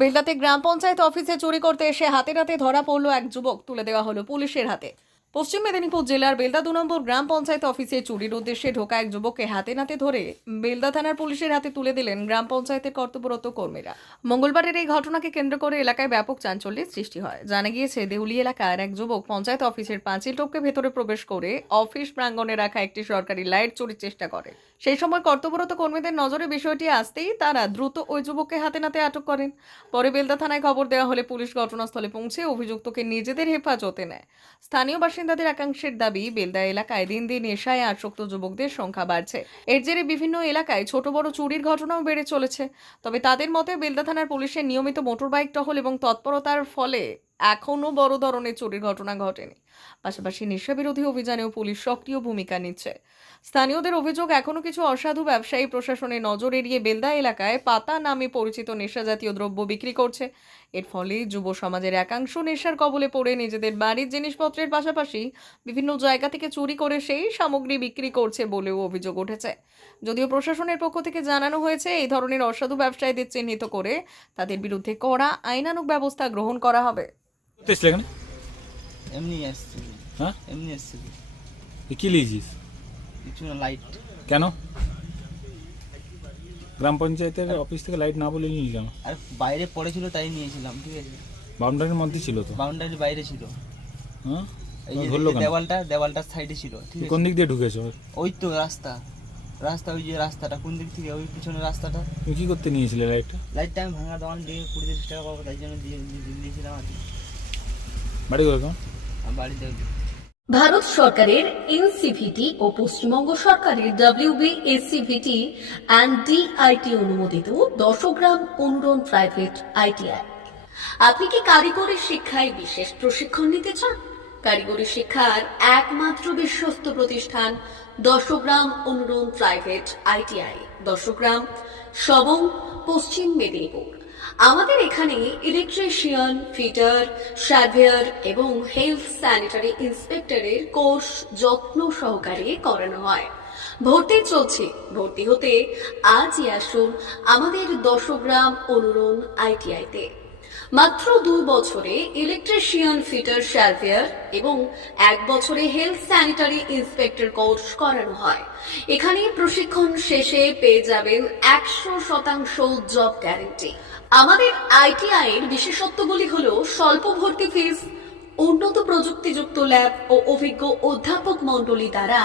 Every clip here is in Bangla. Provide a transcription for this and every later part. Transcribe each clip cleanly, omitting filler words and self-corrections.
বেলদাতে গ্রাম পঞ্চায়েত অফিসে চুরি করতে এসে হাতে নাতে ধরা পড়ল এক যুবক, তুলে দেওয়া হলো পুলিশের হাতে। পশ্চিম মেদিনীপুর জেলার বেলদা 2 নম্বর গ্রাম পঞ্চায়েত অফিসে চুরির উদ্দেশ্যে ঢোকা এক যুবককে হাতে নাতে ধরে বেলদা থানার পুলিশের হাতে তুলে দিলেন গ্রাম পঞ্চায়েতের কর্তব্যরত কর্মীরা। মঙ্গলবারের এই ঘটনাকে কেন্দ্র করে এলাকায় ব্যাপক চাঞ্চল্যের সৃষ্টি হয়। জানা গিয়েছে, দেউলি এলাকার এক যুবক পঞ্চায়েত অফিসের পাঁচিল টপকে ভেতরে প্রবেশ করে অফিস প্রাঙ্গণে রাখা একটি সরকারি লাইট চুরির চেষ্টা করে। সেই সময় কর্তব্যরত কর্মীদের নজরে বিষয়টি আসতেই তারা দ্রুত ওই যুবককে হাতে নাতে আটক করেন। পরে বেলদা থানায় খবর দেওয়া হলে পুলিশ ঘটনাস্থলে পৌঁছে অভিযুক্তকে নিজেদের হেফাজতে নেয়। স্থানীয় বাসিন্দাদের একাংশের দাবি, বেলদা এলাকায় দিন দিন নেশায় আসক্ত যুবকদের সংখ্যা বাড়ছে। এর জেরে বিভিন্ন এলাকায় ছোট বড় চুরির ঘটনাও বেড়ে চলেছে। তবে তাদের মতে, বেলদা থানার পুলিশের নিয়মিত মোটর বাইক টহল এবং তৎপরতার ফলে এখনো বড় ধরনের চুরির ঘটনা ঘটেনি। পাশাপাশি নেশা বিরোধী অভিযানেও পুলিশ সক্রিয় ভূমিকা নিচ্ছে। স্থানীয়দের অভিযোগ, এখনো কিছু অসাধু ব্যবসায়ী প্রশাসনের নজর এড়িয়ে বেলদা এলাকায় পাতা নামে পরিচিত নেশা জাতীয় দ্রব্য বিক্রি করছে। এর ফলে যুব সমাজের একাংশ নেশার কবলে পড়ে নিজেদের বাড়ির জিনিসপত্রের পাশাপাশি বিভিন্ন জায়গা থেকে চুরি করে সেই সামগ্রী বিক্রি করছে বলেও অভিযোগ উঠেছে। যদিও প্রশাসনের পক্ষ থেকে জানানো হয়েছে, এই ধরনের অসাধু ব্যবসায়ীদের চিহ্নিত করে তাদের বিরুদ্ধে কড়া আইনানুগ ব্যবস্থা গ্রহণ করা হবে। এখানে এমনি আসছে। হ্যাঁ, এমনি আসছে। কি লিয়েছিস? কিছু না, লাইট। কেন গ্রাম পঞ্চায়েতের অফিস থেকে লাইট না বলে নিলি কেন? আর বাইরে পড়েছিল তাই নিয়েছিলাম, ঠিক আছে। বাউন্ডারির মধ্যে ছিল তো? বাউন্ডারির বাইরে ছিল। হ্যাঁ, এই যে ধরলো কেন? দেওয়ালটার সাইডে ছিল, ঠিক আছে। কোন দিক দিয়ে ঢুকেছো? ওই তো রাস্তা, ওই যে রাস্তাটা কোন দিক থেকে, ওই পিছনের রাস্তাটা। তুমি কি করতে নিয়েছিলে লাইটটা? লাইটটা আমি ভাঙা দোকান দিয়ে 20-30 টাকা পাবো, তাই জন্য দিয়েছিলাম আর কি। বাড়ি করে কেমন? আমি বাড়িতে ভারত সরকারের এনসিভিটি ও পশ্চিমবঙ্গ সরকারের WBSCVT অ্যান্ড DIT অনুমোদিত 10 গ্রাম অনুরণ প্রাইভেট ITI। আপনি কি কারিগরি শিক্ষায় বিশেষ প্রশিক্ষণ নিতে চান? কারিগরি শিক্ষার একমাত্র বিশ্বস্ত প্রতিষ্ঠান 10 গ্রাম অনুরণ প্রাইভেট ITI, 10 গ্রাম, সবং, পশ্চিম মেদিনীপুর। আমাদের এখানে ইলেকট্রিশিয়ান, ফিটার, সার্ভেয়ার এবং হেলথ স্যানিটারি ইন্সপেক্টরের কোর্স যত্ন সহকারে করানো হয়। ভর্তি চলছে। ভর্তি হতে আজই আসুন আমাদের 10 গ্রাম অনুরণ ITI-তে। মাত্র 2 বছরে ইলেকট্রিশিয়ান, ফিটার, সার্ভেয়ার এবং 1 বছরে হেলথ স্যানিটারি ইন্সপেক্টর কোর্স করানো হয়। এখানে প্রশিক্ষণ শেষে পেয়ে যাবেন 100% জব গ্যারান্টি। আমাদের ITI এর বিশেষত্বগুলি হলো স্বল্প ভর্তি ফিস, উন্নত প্রযুক্তিযুক্ত ল্যাব ও অভিজ্ঞ অধ্যাপক মণ্ডলী দ্বারা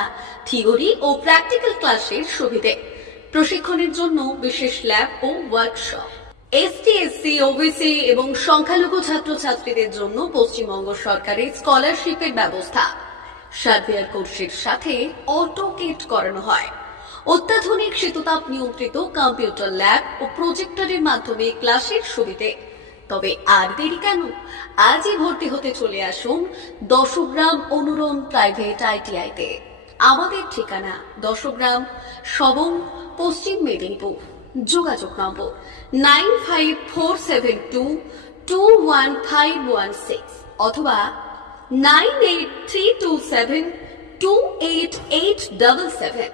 থিওরি ও প্র্যাকটিক্যাল ক্লাসের সুবিধে, প্রশিক্ষণের জন্য বিশেষ ল্যাব ও ওয়ার্কশপ, ST, SC, OBC এবং সংখ্যালঘু ছাত্রছাত্রীদের জন্য পশ্চিমবঙ্গ সরকারের স্কলারশিপের ব্যবস্থা। সার্ভেয়ার কোর্সের সাথে অটোকেট করানো হয়। অত্যাধুনিক শীততাপ নিয়ন্ত্রিত কম্পিউটার ল্যাব ও প্রজেক্টরের মাধ্যমে ক্লাসের সুবিধে। তবে আর দেরি কেন? আজই ভর্তি হতে চলে আসুন 10 গ্রাম অনুরণ প্রাইভেট ITI-তে। আমাদের ঠিকানা 10 গ্রাম, সবং, পশ্চিম মেদিনীপুর। যোগাযোগ নম্বর 9547221516 অথবা 9832728877।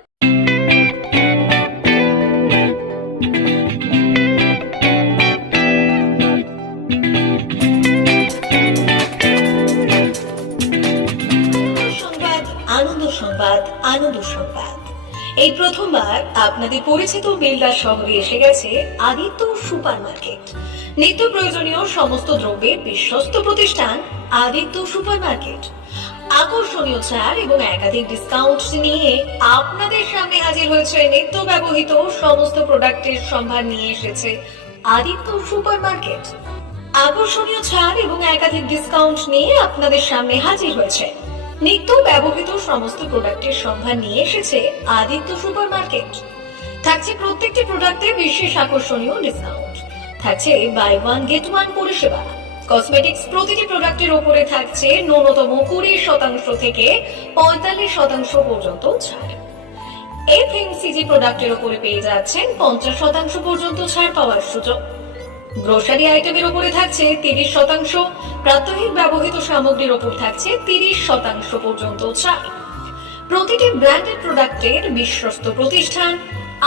আনন্দ সংবাদ, আনন্দ সংবাদ। এই প্রথমবার আপনাদের পরিচিত বেলদা শহরে এসে গেছে আদিত্য সুপার মার্কেট। নিত্য প্রয়োজনীয় সমস্ত দ্রব্যের বিশ্বস্ত প্রতিষ্ঠান আদিত্য সুপার মার্কেট। আকর্ষণীয় ছাড় এবং একাধিক ডিসকাউন্ট নিয়ে আপনাদের সামনে হাজির হয়েছে। নিত্য ব্যবহৃত সমস্ত প্রোডাক্টের সম্ভার নিয়ে এসেছে আদিত্য সুপার মার্কেট। আকর্ষণীয় ছাড় এবং একাধিক ডিসকাউন্ট নিয়ে আপনাদের সামনে হাজির হয়েছে। নিত্য ব্যবহৃত সমস্ত প্রোডাক্টের সম্ভার নিয়ে এসেছে আদিত্য সুপার মার্কেট। থাকছে প্রত্যেকটি প্রোডাক্টে বিশেষ আকর্ষণীয় ডিসকাউন্ট। থাকছে বাই 1 গেট 1 পরিষেবা। কসমেটিক্স প্রতিটি প্রোডাক্টের উপরে থাকছে ন্যূনতম 20% থেকে 45% পর্যন্ত ছাড়। FMCG প্রোডাক্টের উপরে পেয়ে যাচ্ছেন 50% পর্যন্ত ছাড় পাওয়ার সুযোগ। গ্রোসারি আইটেমের উপরে থাকছে 30%, প্রাত্যহিক ব্যবহৃত সামগ্রীর উপর থাকছে 30% পর্যন্ত ছাড়। প্রতিটি ব্র্যান্ডেড প্রোডাক্টের বিশ্বস্ত প্রতিষ্ঠান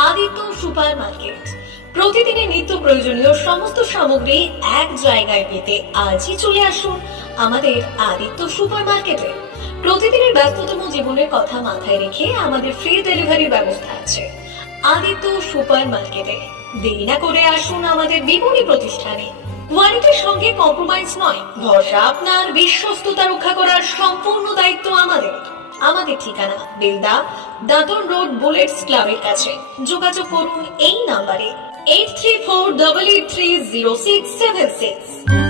আদিত্য সুপার মার্কেট। প্রতিদিনের নিত্য প্রয়োজনীয় সমস্ত সামগ্রী এক জায়গায় পেতে আজই চলে আসুন আমাদের আদিত্য সুপার মার্কেটে। প্রতিদিনের ব্যস্ততম জীবনের কথা মাথায় রেখে আমাদের ফ্রি ডেলিভারির ব্যবস্থা আছে আদিত্য সুপার মার্কেটে। দেরি না করে আসুন আমাদের বিপণী প্রতিষ্ঠানে। কোয়ালিটির সঙ্গে কম্প্রোমাইজ নয়, ভরসা আপনার, বিশ্বস্ততা রক্ষা করার সম্পূর্ণ দায়িত্ব আমাদের। আমাদের ঠিকানা বেলদা দাদন রোড বুলেটস ক্লাবের কাছে। যোগাযোগ করুন এই নাম্বারে 8348830676।